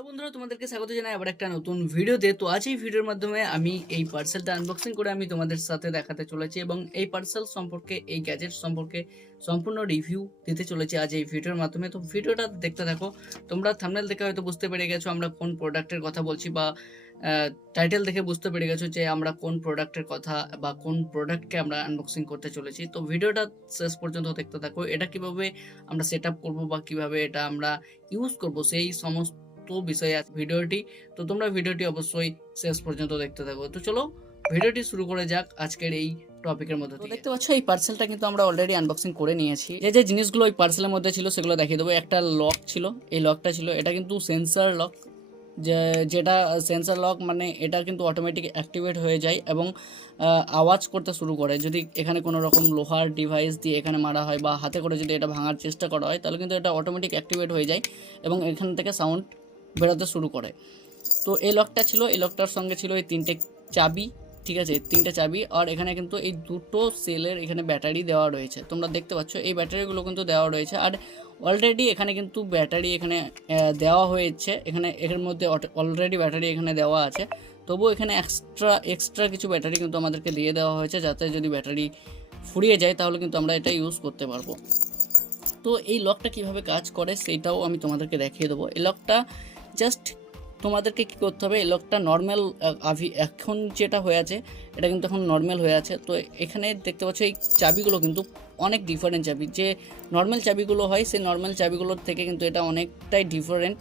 Hello বন্ধুরা, তোমাদেরকে স্বাগত জানাই আবার একটা নতুন ভিডিওতে। তো আজ এই ভিডিওর মাধ্যমে আমি এই পার্সেলটা আনবক্সিং করে আমি তোমাদের সাথে দেখাতে চলেছি এবং এই পার্সেল সম্পর্কে, এই গ্যাজেট সম্পর্কে সম্পূর্ণ রিভিউ দিতে চলেছি আজ এই ভিডিওর মাধ্যমে। তো ভিডিওটা দেখতে থাকো, তোমরা থামনেল দেখে হয়তো বুঝতে পেরে গেছো আমরা কোন প্রোডাক্টের কথা বলছি বা টাইটেল দেখে বুঝতে পেরে গেছো যে আমরা কোন প্রোডাক্টের কথা বা কোন প্রোডাক্টকে আমরা আনবক্সিং করতে চলেছি। তো ভিডিওটা শেষ পর্যন্ত দেখতে থাকো, এটা কীভাবে আমরা সেট আপ করব বা কীভাবে এটা আমরা ইউজ করব, সেই সমস্ত বিষয়ে আছে ভিডিওটি। তো তোমরা ভিডিওটি অবশ্যই শেষ পর্যন্ত দেখতে থাকো। তো চলো ভিডিওটি শুরু করে যাক আজকের এই টপিকের মধ্যে। দেখতে পাচ্ছ এই পার্সেলটা কিন্তু আমরা অলরেডি আনবক্সিং করে নিয়েছি। যে যে জিনিসগুলো ওই পার্সেলের মধ্যে ছিল সেগুলো দেখিয়ে দেবো। একটা লক ছিল। এই লকটা ছিল। এটা কিন্তু সেন্সার লক যে যেটা সেন্সার লক মানে এটা কিন্তু অটোমেটিক অ্যাক্টিভেট হয়ে যায় এবং আওয়াজ করতে শুরু করে। যদি এখানে কোনো রকম লোহার ডিভাইস দিয়ে এখানে মারা হয় বা হাতে করে যদি এটা ভাঙার চেষ্টা করা হয় তাহলে কিন্তু এটা অটোমেটিক অ্যাক্টিভেট হয়ে যায় এবং এখান থেকে সাউন্ড বেরোতে শুরু করে। তো এই লকটা ছিল, এই লকটার সঙ্গে ছিল এই তিনটে চাবি, ঠিক আছে? তিনটে চাবি আর এখানে কিন্তু এই দুটো সেলের এখানে ব্যাটারি দেওয়া রয়েছে। তোমরা দেখতে পাচ্ছ, এই ব্যাটারিগুলো কিন্তু দেওয়া রয়েছে। আর অলরেডি এখানে কিন্তু ব্যাটারি এখানে দেওয়া হয়েছে। এখানে, এর মধ্যে অলরেডি ব্যাটারি এখানে দেওয়া আছে। তবুও এখানে এক্সট্রা এক্সট্রা কিছু ব্যাটারি কিন্তু আমাদেরকে দিয়ে দেওয়া হয়েছে। যাতে যদি ব্যাটারি ফুরিয়ে যায়, তাহলে কিন্তু আমরা এটা ইউজ করতে পারব। তো এই লকটা কীভাবে কাজ করে সেইটাও আমি তোমাদেরকে দেখিয়ে দেবো। এই লকটা জাস্ট তোমাদেরকে কী করতে হবে, এই লকটা নর্মাল আভি, এখন যেটা হয়ে আছে, এটা কিন্তু এখন নর্মাল হয়ে আছে। তো এখানে দেখতে পাচ্ছ এই চাবিগুলো কিন্তু অনেক ডিফারেন্ট চাবি। যে নর্মাল চাবিগুলো হয়, সেই নর্মাল চাবিগুলোর থেকে কিন্তু এটা অনেকটাই ডিফারেন্ট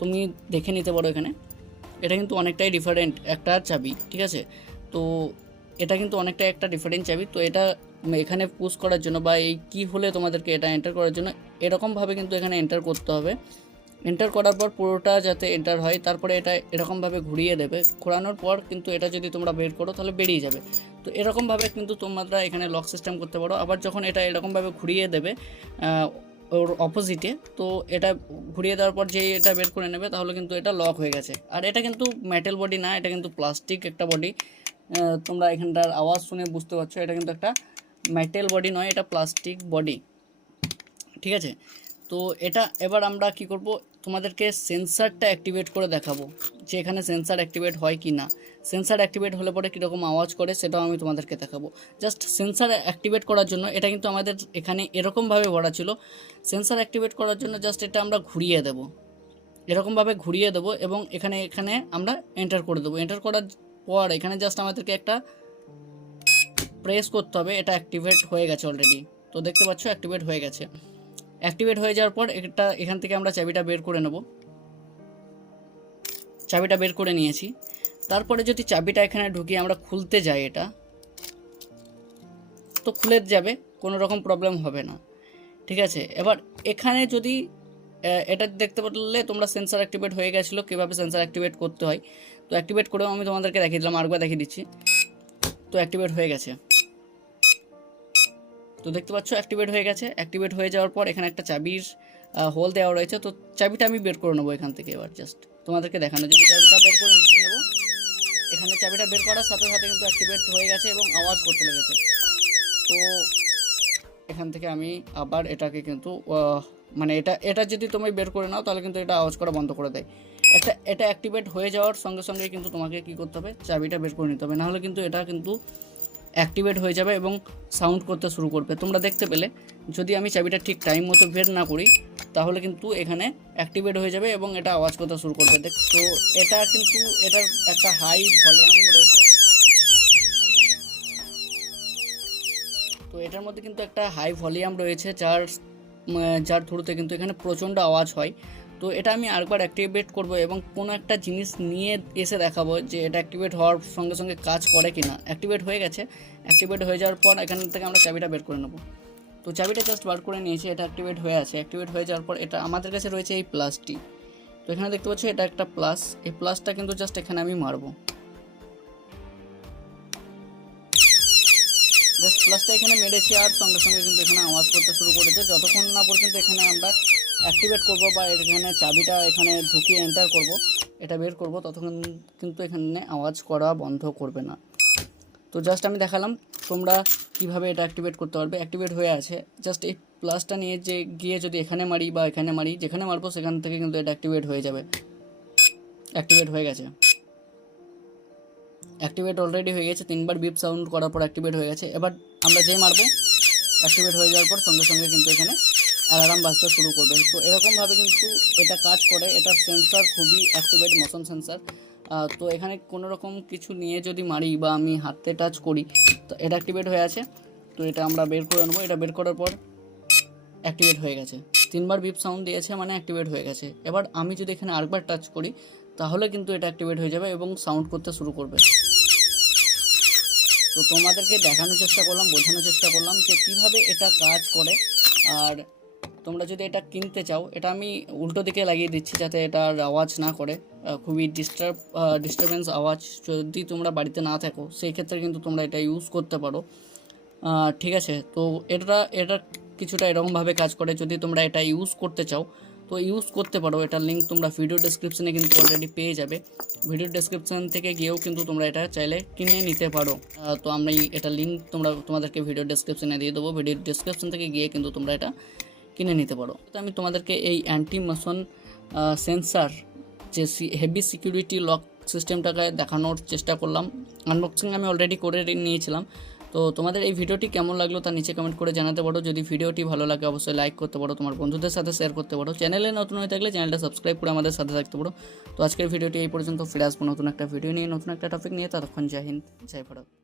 তুমি দেখে নিতে পারো এখানে। এটা কিন্তু অনেকটাই ডিফারেন্ট একটা চাবি, ঠিক আছে? তো এটা কিন্তু অনেকটা একটা ডিফারেন্ট চাবি। তো এটা এখানে পুশ করার জন্য বা এই কি হলে তোমাদেরকে এটা এন্টার করার জন্য, এরকমভাবে কিন্তু এখানে এন্টার করতে হবে। এন্টার করার পর পুরোটা যাতে এন্টার হয়, তারপরে এটা এরকমভাবে ঘুরিয়ে দেবে। ঘোরানোর পর কিন্তু এটা যদি তোমরা বের করো, তাহলে বেরিয়ে যাবে। তো এরকমভাবে কিন্তু তোমরা এখানে লক সিস্টেম করতে পারো। আবার যখন এটা এরকমভাবে ঘুরিয়ে দেবে ওর অপোজিটে তো এটা ঘুরিয়ে দেওয়ার পর যেই এটা বের করে নেবে, তাহলে কিন্তু এটা লক হয়ে গেছে। আর এটা কিন্তু মেটাল বডি না, এটা কিন্তু প্লাস্টিক একটা বডি তোমরা এখানটার আওয়াজ শুনে বুঝতে পারছ, এটা কিন্তু একটা মেটাল বডি নয়, এটা প্লাস্টিক বডি ঠিক আছে? তো এটা এবার আমরা কি করব? তোমাদেরকে সেন্সারটা অ্যাক্টিভেট করে দেখাবো, যে এখানে সেন্সার অ্যাক্টিভেট হয় কি না। সেন্সার অ্যাক্টিভেট হলে পরে কীরকম আওয়াজ করে, সেটাও আমি তোমাদেরকে দেখাবো। জাস্ট সেন্সার অ্যাক্টিভেট করার জন্য, এটা কিন্তু আমাদের এখানে এরকমভাবে ভরা ছিল। সেন্সার অ্যাক্টিভেট করার জন্য জাস্ট এটা আমরা ঘুরিয়ে দেব। এরকমভাবে ঘুরিয়ে দেবো এবং এখানে এখানে আমরা এন্টার করে দেবো। এন্টার করার পর এখানে জাস্ট আমাদেরকে একটা প্রেস করতে হবে, এটা অ্যাক্টিভেট হয়ে গেছে অলরেডি তো দেখতে পাচ্ছ অ্যাক্টিভেট হয়ে গেছে। অ্যাক্টিভেট হয়ে যাওয়ার পর এটা, এখান থেকে আমরা চাবিটা বের করে নেব। চাবিটা বের করে নিয়েছি। তারপরে যদি চাবিটা এখানে ঢুকিয়ে আমরা খুলতে যাই এটা, তো খুলে যাবে, কোনো রকম প্রবলেম হবে না। ঠিক আছে? এবার এখানে যদি এটা দেখতে পারলে তোমরা সেন্সার অ্যাক্টিভেট হয়ে গেছিল, কীভাবে সেন্সার অ্যাক্টিভেট করতে হয়? তো অ্যাক্টিভেট করেও আমি তোমাদেরকে দেখিয়ে দিলাম, আরেকবার দেখিয়ে দিচ্ছি। তো অ্যাক্টিভেট হয়ে গেছে। তো দেখতে পাচ্ছ অ্যাক্টিভেট হয়ে গেছে। অ্যাক্টিভেট হয়ে যাওয়ার পর এখানে একটা চাবির হোল দেওয়া রয়েছে। তো চাবিটা আমি বের করে নেব এখান থেকে এবার জাস্ট তোমাদেরকে দেখানোর জন্য চাবিটা বের করে নেব। এখানে চাবিটা বের করার সাথে সাথে কিন্তু অ্যাক্টিভেট হয়ে গেছে এবং আওয়াজ করতে লেগেছে। তো এখান থেকে আমি আবার এটাকে কিন্তু মানে এটা এটা যদি তুমি বের করে নাও, তাহলে কিন্তু এটা আওয়াজ করা বন্ধ করে দেয়। এটা এটা অ্যাক্টিভেট হয়ে যাওয়ার সঙ্গে সঙ্গে কিন্তু তোমাকে কি করতে হবে? চাবিটা বের করে নিতে হবে। নাহলে কিন্তু এটা কিন্তু অ্যাক্টিভেট হয়ে যাবে এবং সাউন্ড করতে শুরু করবে। তোমরা দেখতে পেলে, যদি আমি চাবিটা ঠিক টাইম মতো বের না করি, তাহলে কিন্তু এখানে অ্যাক্টিভেট হয়ে যাবে এবং এটা আওয়াজ করতে শুরু করবে। দেখ, তো এটা কিন্তু, এটার একটা হাই ভলিউম রয়েছে। তো এটার মধ্যে কিন্তু একটা হাই ভলিউম রয়েছে, যার যার থ্রুতে কিন্তু এখানে প্রচণ্ড আওয়াজ হয়। তো এটা আমি আরেকবার অ্যাক্টিভেট করব এবং কোনো একটা জিনিস নিয়ে এসে দেখাবো যে এটা অ্যাক্টিভেট হওয়ার সঙ্গে সঙ্গে কাজ করে কি না অ্যাক্টিভেট হয়ে গেছে। অ্যাক্টিভেট হয়ে যাওয়ার পর এখান থেকে আমরা চাবিটা বের করে নেব। তো চাবিটা জাস্ট বার করে নিয়েছি, এটা অ্যাক্টিভেট হয়ে আছে। অ্যাক্টিভেট হয়ে যাওয়ার পর এটা আমাদের কাছে রয়েছে এই প্লাসটি তো এখানে দেখতে পাচ্ছ এটা একটা প্লাস এই প্লাসটা কিন্তু জাস্ট এখানে আমি মারবো। জাস্ট প্লাসটা এখানে মেরেছি আর সঙ্গে সঙ্গে কিন্তু এখানে আওয়াজ করতে শুরু করেছে। যতক্ষণ না পর্যন্ত এখানে আমরা অ্যাক্টিভেট করব বা এখানে চাবিটা এখানে ঢুকিয়ে এন্টার করব, এটা বের করব, ততক্ষণ কিন্তু এখানে আওয়াজ করা বন্ধ করবে না। তো জাস্ট আমি দেখালাম তোমরা কীভাবে এটা অ্যাক্টিভেট করতে পারবে। অ্যাক্টিভেট হয়ে আছে। জাস্ট এই প্লাসটা নিয়ে যে গিয়ে যদি এখানে মারি বা এখানে মারি, যেখানে মারবো সেখান থেকে কিন্তু এটা অ্যাক্টিভেট হয়ে যাবে। অ্যাক্টিভেট হয়ে গেছে। অ্যাক্টিভেট অলরেডি হয়ে গেছে, তিনবার বিপ সাউন্ড করার পর অ্যাক্টিভেট হয়ে গেছে। এবার আমরা যে মারবো অ্যাক্টিভেট হয়ে যাওয়ার পর সঙ্গে সঙ্গে কিন্তু এখানে অ্যালার্ম বাজতে শুরু করবে। তো এরকমভাবে কিন্তু এটা কাজ করে, এটা সেন্সার খুবই অ্যাক্টিভেট মোশন সেন্সার তো এখানে কোনো রকম কিছু নিয়ে যদি মারি বা আমি হাতে টাচ করি, তো এটা অ্যাক্টিভেট হয়ে আছে। তো এটা আমরা বের করে নেব। এটা বের করার পর অ্যাক্টিভেট হয়ে গেছে। তিনবার বিপ সাউন্ড দিয়েছে মানে অ্যাক্টিভেট হয়ে গেছে। এবার আমি যদি এখানে আরেকবার টাচ করি তাহলে কিন্তু এটা অ্যাক্টিভেট হয়ে যাবে এবং সাউন্ড করতে শুরু করবে। তো তোমাদেরকে দেখানোর চেষ্টা করলাম, বোঝানোর চেষ্টা করলাম যে কীভাবে এটা কাজ করে। আর তোমরা যদি এটা কিনতে চাও, এটা আমি উল্টো দিকে লাগিয়ে দিচ্ছি যাতে এটার আওয়াজ না করে। খুবই ডিস্টার্ব ডিস্টারবেন্স আওয়াজ। যদি তোমরা বাড়িতে না থাকো সেই ক্ষেত্রে কিন্তু তোমরা এটা ইউজ করতে পারো। ঠিক আছে, তো এটা এটা কিছুটা এরকমভাবে কাজ করে। যদি তোমরা এটা ইউজ করতে চাও তো ইউজ করতে পারো। এটার লিঙ্ক তোমরা ভিডিও ডেসক্রিপশনে কিন্তু অলরেডি পেয়ে যাবে। ভিডিও ডেসক্রিপশন থেকে গিয়েও কিন্তু তোমরা এটা চাইলে কিনে নিতে পারো। তো আমি এটা লিঙ্ক তোমরা তোমাদেরকে ভিডিও ডেসক্রিপশনে দিয়ে দেবো। ভিডিও ডেসক্রিপশন থেকে গিয়ে কিন্তু তোমরা এটা কিনে নিতে পারো। তো আমি তোমাদেরকে এই অ্যান্টি মোশন সেন্সার যে হেভি সিকিউরিটি লক সিস্টেমটাকে দেখানোর চেষ্টা করলাম। আনবক্সিং আমি অলরেডি করে নিয়েছিলাম। তো তোমাদের এই ভিডিওটি কেমন লাগল তা নিচে কমেন্ট করে জানাতে পারো। যদি ভিডিওটি ভালো লাগে, অবশ্যই লাইক করতে পারো। তোমার বন্ধুদের সাথে শেয়ার করতে পারো। চ্যানেলে নতুন হয়ে থাকলে চ্যানেলটা সাবস্ক্রাইব করে আমাদের সাথে থাকতে পারো। তো আজকের ভিডিওটি এই পর্যন্ত, ফিরে আসব নতুন একটা ভিডিও নিয়ে, নতুন একটা টপিক নিয়ে। ততক্ষণ জয় হিন্দ, জয় ভারত।